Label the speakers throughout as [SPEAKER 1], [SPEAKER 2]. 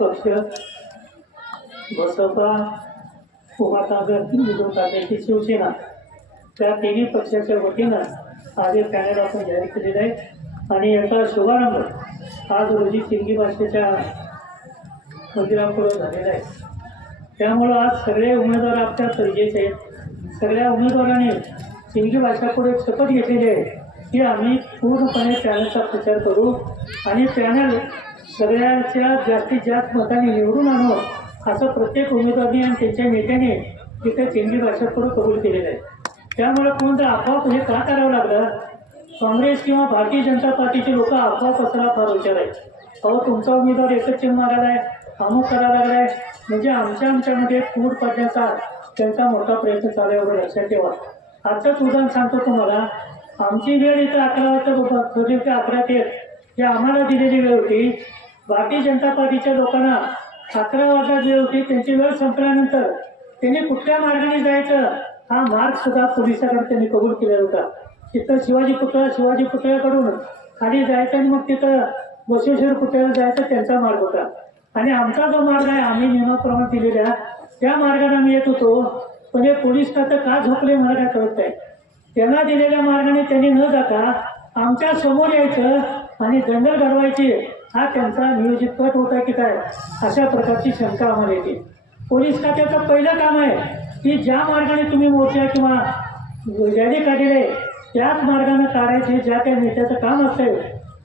[SPEAKER 1] पक्ष बसपा उभाटागर उद्धव ठाकरेची शिवसेना. त्या तिन्ही पक्षाच्या वतीनं आज एक पॅनल आपण जाहीर केलेलं आहे. आणि याचा शुभारंभ आज रोजी चिंगी भाषेच्या मंदिरापुढं झालेला आहे. त्यामुळं आज सगळे उमेदवार आपल्या गरजेचे आहेत. सगळ्या उमेदवारांनी सिंधी भाषापुढे शपथ घेतलेली आहे. की आम्ही पूर्णपणे पॅनलचा प्रचार करू आणि पॅनल सगळ्याच्या जास्तीत जास्त मताने निवडून आणू असं प्रत्येक उमेदवारांनी आणि त्यांच्या नेत्याने तिथे चिंगी भाषापुढे कबूल केलेलं आहे. त्यामुळे कोणतं आपोआप हे का करावं लागलं? काँग्रेस किंवा भारतीय जनता पार्टीचे लोक आपोआप पसरा फार विचार आहे अहो तुमचा उमेदवार एकच चिन्ह मारायला आहे अमुक करायला लागलाय म्हणजे आमच्या आमच्यामध्ये फूट पडण्याचा त्यांचा मोठा प्रयत्न चालू आहे एवढं लक्षात ठेवा. आजचंच उदाहरण सांगतो तुम्हाला. आमची वेळ इथं अकरा वाजता थोडी ते अकरा ते आम्हाला दिलेली वेळ होती. भारतीय जनता पार्टीच्या लोकांना अकरा वाजता होती त्यांची वेळ संपल्यानंतर त्यांनी कुठल्या मार्गाने जायचं हा मार्ग सुद्धा पोलिसाकडे त्यांनी कबूल केलेला होता. तिथं शिवाजी पुतळा शिवाजी पुतळ्याकडून खाली जायचं आणि मग तिथं बसवेश्वर पुतळ्याला जायचा त्यांचा मार्ग होता. आणि आमचा जो मार्ग आहे आम्ही नियमाप्रमाणे दिलेल्या त्या मार्गाने आम्ही येत होतो. पण हे पोलीस खातं का झोपले मला काय कळत नाही. त्यांना दिलेल्या मार्गाने त्यांनी न जाता आमच्यासमोर यायचं आणि दंगल घडवायची. हा त्यांचा नियोजित कट होता की काय? अशा प्रकारची शंका आम्हाला येते. पोलीस खात्याचं पहिलं काम आहे की ज्या मार्गाने तुम्ही मोर्चा किंवा रॅली काढलेली आहे त्याच मार्गाने काढायचे ज्या त्या नेत्याचं काम असेल.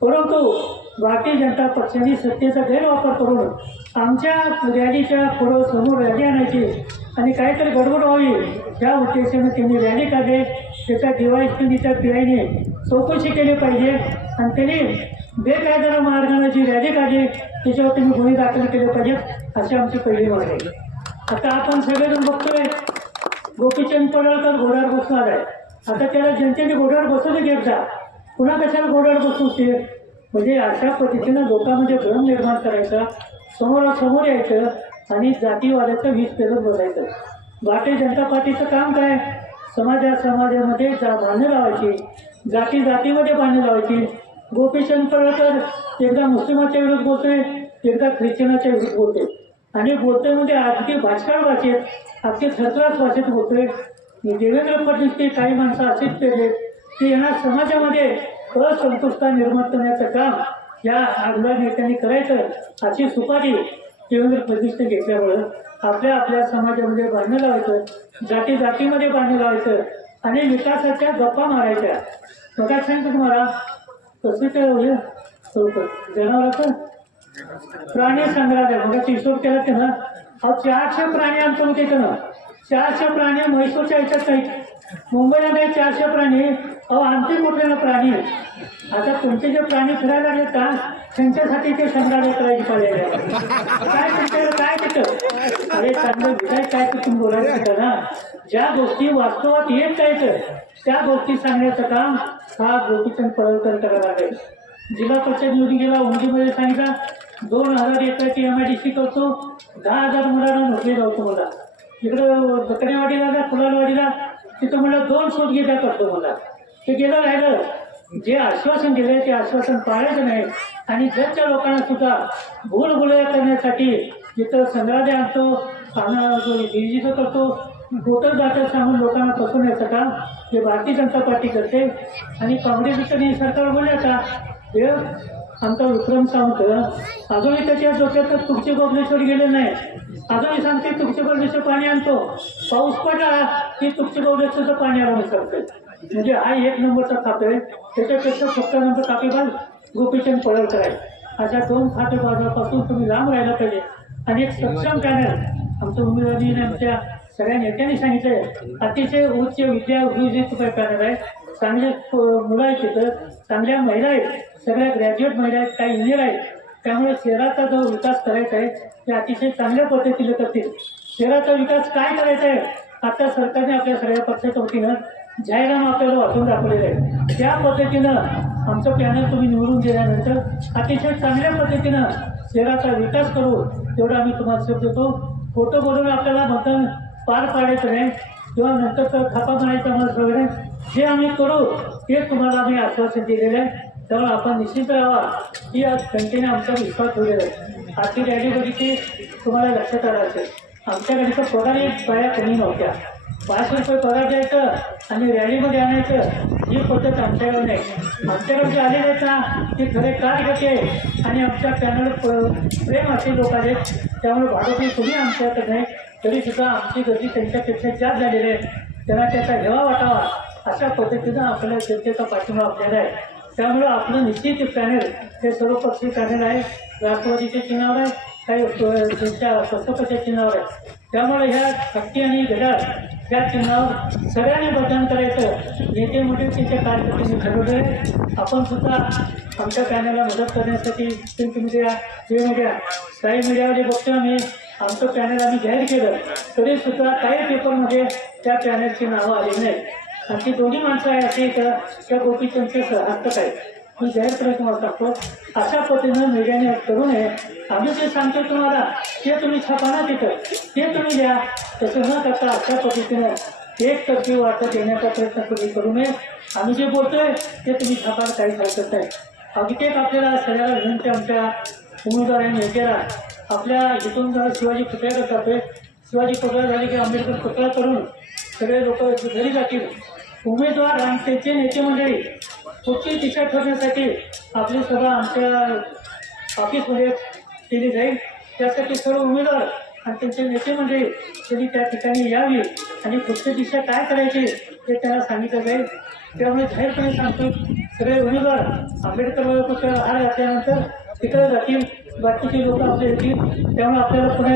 [SPEAKER 1] परंतु भारतीय जनता पक्षाने सत्तेचा गैरवापर करून आमच्या रॅलीच्या पुढं समोर रॅली आणायची आणि काहीतरी गडबड व्हावी या उद्देशाने त्यांनी रॅली काढले. त्याच्या डिवायसच्या पी आयने चौकशी केली पाहिजे आणि त्यांनी बेकायदा मार्गाने जी रॅली काढली त्याच्यावर तुम्ही गुन्हे दाखल केले पाहिजेत अशी आमची पहिली मागणी आहे. आता आपण सगळेजण बघतोय गोपीचंद पडळकर घोड्यावर बसणार आहे. आता त्याला जनतेने घोड्यावर बसवले घेत जा पुन्हा कशाला घोड्यावर बसू ते म्हणजे अशा पद्धतीनं लोकांमध्ये भ्रम निर्माण करायचा समोरासमोर यायचं आणि जातीवादाचं वीज पेरत बसायचं भारतीय जनता पार्टीचं काम काय? समाजा समाजामध्ये जा बांधणं लावायची जाती जातीमध्ये बांधणं लावायची. गोपीचंद पडळकर एकदा मुस्लिमाच्या विरुद्ध बोलतोय एकदा ख्रिश्चनाच्या विरुद्ध बोलतोय. आणि बोलतोय म्हणजे अगदी भाषकाळ भाषेत अगदी थरथरास भाषेत बोलतोय. देवेंद्र फडणवीसचे काही माणसं असेच पेरले की यांना समाजामध्ये असंतुष्टता निर्माण करण्याचं काम या आमदार नेत्यांनी करायचं अशी सुपारी देवेंद्र फडणवीसने घेतल्यामुळं आपल्या आपल्या समाजामध्ये बांधणं लावायचं जाती जातीमध्ये बांधणं लावायचं आणि विकासाच्या गप्पा मारायच्या. मग सांगतो तुम्हाला कसं काय होईल जनावराचं प्राणी संग्रहालय. मग हिशोब केला ते ना अहो चारशे प्राणी आमचं होते ना. चारशे प्राणी म्हैसूरच्या ह्याच्यात नाही मुंबईला नाही चारशे प्राणी अहो आमचे कुठले ना प्राणी? आता तुमचे जे प्राणी फिरायला लागले का? त्यांच्यासाठी ते संग्रहालय करायची पाहिजे काय तुमच्या काय तिथं? अरे चांगलं विधाय काय तुम्ही बोलायचं तिथं ना ज्या गोष्टी वास्तवात येत जायचं त्या गोष्टी सांगण्याचं काम हा गोपीचंद पडळकर करायला लागेल जिल्हा परिषद निवडणुकीला उंडीमध्ये सांगितलं दोन हजार एकाची एम आय डी सी करतो दहा हजार मुलांना नोकरी लावतो मला इकडं दकडेवाडीला जा फुलालवाडीला तिथं म्हणलं दोन शोध घेता करतो मला हे गेलं राहिलं. जे आश्वासन दिले ते आश्वासन पाळायचं नाही. आणि जगच्या लोकांना सुद्धा भूलभुलया करण्यासाठी जिथं संग्रहालय आणतो डिजिटल करतो बोटल जातात सांगून लोकांना फसवण्याचं काम हे भारतीय जनता पार्टी करते. आणि काँग्रेसकडे सरकार बोलल्या का? हे आमचा विक्रम सावंत अजूनही त्याच्या डोक्यात तुमचे बबलेश्वर गेले नाही. अजूनही सांगते तुमचे बबलेश्वर पाणी आणतो. पाऊस पडला की तुमचे बबलेश्वरचं पाणी आलं सांगते म्हणजे हा एक नंबरचा खातो आहे त्याच्यापेक्षा फक्त नंबर कापेबाज गोपीचंद पडळकर आहे. अशा दोन खातेबाजापासून तुम्ही लांब राहायला पाहिजे. आणि एक सक्षम पॅनल. आमचं उमेदवारी आमच्या सगळ्या नेत्यांनी सांगितलंय. अतिशय उच्च विद्या अभिजित पॅनल आहे. चांगले मुलं आहेत तिथं. चांगल्या महिला आहेत. सगळ्या ग्रॅज्युएट महिला आहेत. काही इंजिनियर आहेत. त्यामुळे शहराचा जो विकास करायचा आहे ते अतिशय चांगल्या पद्धतीने करतील. शहराचा विकास काय करायचा आहे? आता सरकारने आपल्या सगळ्या पक्षाच्या वतीनं जाहीरनामा आपल्याला वाचून दाखवलेलं आहे. त्या पद्धतीनं आमचं पॅनल तुम्ही निवडून दिल्यानंतर अतिशय चांगल्या पद्धतीनं शहराचा विकास करू तेवढा आम्ही तुम्हाला शब्द देतो. फोटो बोलून आपल्याला मतदान पार पाडायचं नाही. किंवा नंतर थापा मारायचं मला वगैरे जे आम्ही करू ते तुम्हाला आम्ही आश्वासन दिलेलं आहे. त्यामुळे आपण निश्चित राहावा की आज जनतेने आमचा विश्वास ठेवलेला आहे. आजची रॅली बघितली तुम्हाला लक्षात आलं असेल. आमच्याकडे तर पगारही बाया कमी नव्हत्या. पाच रुपये पगार द्यायचं आणि रॅलीमध्ये आणायचं. ही पद्धत आमच्याकडे नाही. आमच्याकडे जे आलेले आहेत ना ते खरे कार्यकर्ते घेते आणि आमच्या पॅनल प्रेम असे लोक आहेत. त्यामुळे भाडोत्री कुणी आमच्याकडे नाही तरीसुद्धा आमची गर्दी त्यांच्यापेक्षा जास्त झालेली आहे. त्यांना त्याचा हेवा वाटावा अशा पद्धतीनं आपल्या जनतेचा पाठिंबा आपल्याला आहे. त्यामुळं आपलं निश्चित पॅनल हे सर्वपक्षीय पॅनल आहे. राष्ट्रवादीच्या चिन्हावर आहे. काही तुमच्या त्यांच्या स्वतःच्या चिन्हावर आहे. त्यामुळे ह्या हत्ती आणि गडार या चिन्हावर सगळ्यांनी मतदान करायचं नेते मोठे त्यांच्या कार्यकर्त्यांनी ठरवलं आहे आपण सुद्धा आमच्या पॅनलला मदत करण्यासाठी प्रिंट मीडिया टी मीडिया काही मीडियामध्ये बघतो आम्ही आमचं पॅनल आम्ही जाहीर केलं तरी सुद्धा काही पेपरमध्ये त्या पॅनलची नावं आली नाहीत. आमची दोन्ही माणसं आहे असे इथं त्या गोपीचंदचे हस्तक आहेत. मी जाहीर प्रयत्न मला अशा पद्धतीनं मीडियाने करू नये आम्ही जे सांगतो तुम्हाला. ते तुम्ही छापा ना तिथं. ते तुम्ही द्या तसं न करता अशा पद्धतीनं एक तर्फी वाटत देण्याचा प्रयत्न तुम्ही करू नये. आम्ही जे बोलतोय ते तुम्ही छापायला काही हरकत नाही. अगदी एक आपल्याला सगळ्याला विनंती आमच्या उमेदवारांनी नेत्याला आपल्या इथून जर शिवाजी पुतळ्याकडे जातोय शिवाजी पुतळा झाली की आंबेडकर पुतळा करून सगळे लोक घरी जातील. उमेदवार आणि त्यांचे नेते मंडळी पुढची दिशा ठरण्यासाठी आपली सभा आमच्या ऑफिसमध्ये केली जाईल. त्यासाठी सर्व उमेदवार आणि त्यांचे नेते मंडळी त्यांनी त्या ठिकाणी यावी आणि पुढची दिशा काय करायची हे त्यांना सांगितलं जाईल. त्यामुळे जाहीरपणे सांगतो सगळे उमेदवार आंबेडकर पुस्तक हार घातल्यानंतर तिकडे जातील बाकीचे लोक आपले येतील. त्यामुळे आपल्याला पुन्हा